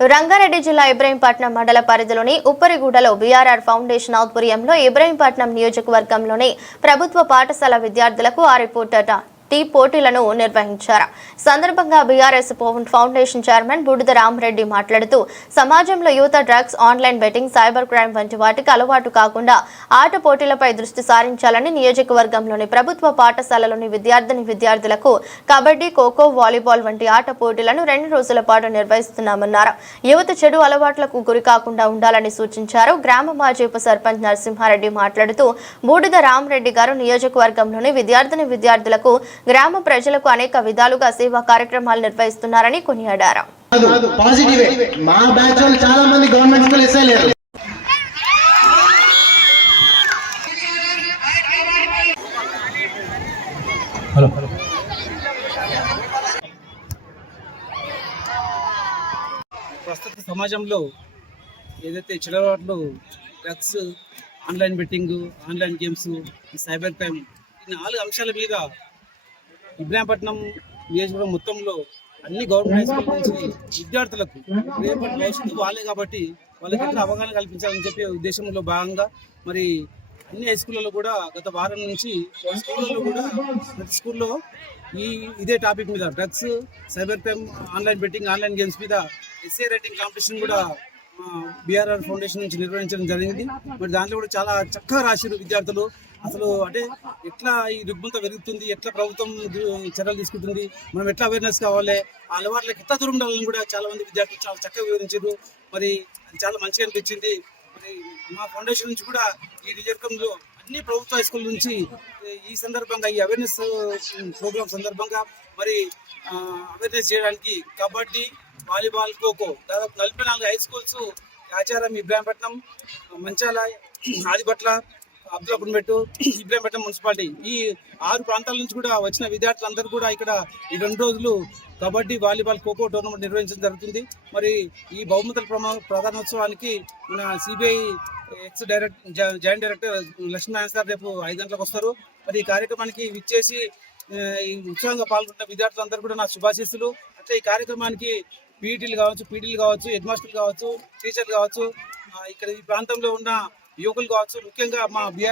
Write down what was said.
రంగారెడ్డి జిల్లా ఇబ్రహీంపట్నం మండల పరిధిలోని ఉప్పరిగూడలో బీఆర్ఆర్ ఫౌండేషన్ ఆధ్వర్యంలో ఇబ్రహీంపట్నం నియోజకవర్గంలోని ప్రభుత్వ పాఠశాల విద్యార్థులకు ఆ రిపోర్టర్ టీ పోటీలను నిర్వహించారు. సందర్భంగా BRS foundation chairman Budida Ramareddy మాట్లాడుతూ సమాజంలో యువత drugs online betting cyber crime వంటి వాటికి అలవాటు కాకుండా ఆట పోటీలపై దృష్టి సారించాలని నియోజకవర్గంలోని ప్రభుత్వ పాఠశాలలోని విద్యార్థిని విద్యార్థులకు కబడ్డీ ఖోఖో వాలీబాల్ వంటి ఆట పోటీలను రెండు రోజుల పాటు నిర్వహిస్తున్నామన్నారు. యువత చెడు అలవాట్లకు గురి కాకుండా ఉండాలని సూచించారు. గ్రామ మాజీ ఉప సర్పంచ్ నరసింహారెడ్డి మాట్లాడుతూ బూడిద రామరెడ్డి గారు నియోజకవర్గంలోని విద్యార్థిని విద్యార్థులకు గ్రామ ప్రజలకు అనేక విధాలుగా సేవా కార్యక్రమాలు నిర్వహిస్తున్నారని కొనియాడారు. కాదు పాజిటివే మా బ్యాచ్ వాళ్ళు చాలా మంది గవర్నమెంట్ స్కూల్ ఎస్ఐ లేరు ప్రస్తుత సమాజంలో ఏదైతే చెడవాట్లు drugs online betting online games cyber crime ఈ నాలుగు అంశాల మీద ఇబ్రాహీంపట్నం నియోజకవర్గం మొత్తంలో అన్ని గవర్నమెంట్ హై స్కూల్ నుంచి విద్యార్థులకు రేపటి భవిష్యత్తు వాళ్ళే కాబట్టి వాళ్ళకి ఎట్లా అవగాహన కల్పించాలని చెప్పే ఉద్దేశంలో భాగంగా మరి అన్ని హై స్కూళ్ళలో కూడా గత వారం నుంచి స్కూళ్ళలో కూడా ప్రతి స్కూల్లో ఈ ఇదే టాపిక్ మీద drugs cyber crime online betting online games మీద ఎస్ఏ రైటింగ్ కాంపిటీషన్ కూడా బీఆర్ఆర్ ఫౌండేషన్ నుంచి నిర్వహించడం జరిగింది. మరి దాంట్లో కూడా చాలా చక్కగా రాశారు విద్యార్థులు. అసలు అంటే ఎట్లా ఈ రుగ్మత పెరుగుతుంది ఎట్లా ప్రభుత్వం చర్యలు తీసుకుంటుంది మనం ఎట్లా అవేర్నెస్ కావాలి ఆ అలవాట్లకు ఎట్లా దూరం ఉండాలని కూడా చాలా మంది విద్యార్థులు చాలా చక్కగా వివరించారు. మరి అది చాలా మంచిగా అనిపించింది. మరి మా ఫౌండేషన్ నుంచి కూడా ఈ నియోజకవర్గంలో అన్ని ప్రభుత్వ హై స్కూల్ నుంచి ఈ సందర్భంగా ఈ అవేర్నెస్ ప్రోగ్రామ్ సందర్భంగా మరి అవేర్నెస్ చేయడానికి కబడ్డీ వాలీబాల్ ఖోఖో. దాదాపు నలభై నాలుగు high schools Acharam Ibrahimpatnam Manchala Adipatla Abdullapurmettu Ibrahimpatnam municipality. ఈ ఆరు ప్రాంతాల నుంచి కూడా వచ్చిన విద్యార్థులందరూ కూడా ఇక్కడ ఈ రెండు రోజులు కబడ్డీ వాలీబాల్ ఖోఖో టోర్నమెంట్ నిర్వహించడం జరుగుతుంది. మరి ఈ బహుమతుల ప్రమా ప్రధానోత్సవానికి మన సిబిఐ ఎక్స్ డైరెక్ట్ జా- జాయింట్ డైరెక్టర్ లక్ష్మీనారాయణ సార్ రేపు ఐదు గంటలకు వస్తారు. మరి ఈ కార్యక్రమానికి విచ్చేసి ఈ ఉత్సాహంగా పాల్గొన్న విద్యార్థులందరూ కూడా నా శుభాశీస్సులు. అంటే ఈ కార్యక్రమానికి పీటీలు కావచ్చు పీటీలు కావచ్చు హెడ్ మాస్టర్లు కావచ్చు టీచర్లు కావచ్చు ఇక్కడ ఈ ప్రాంతంలో ఉన్న యువకులు కావచ్చు ముఖ్యంగా మా బీఆర్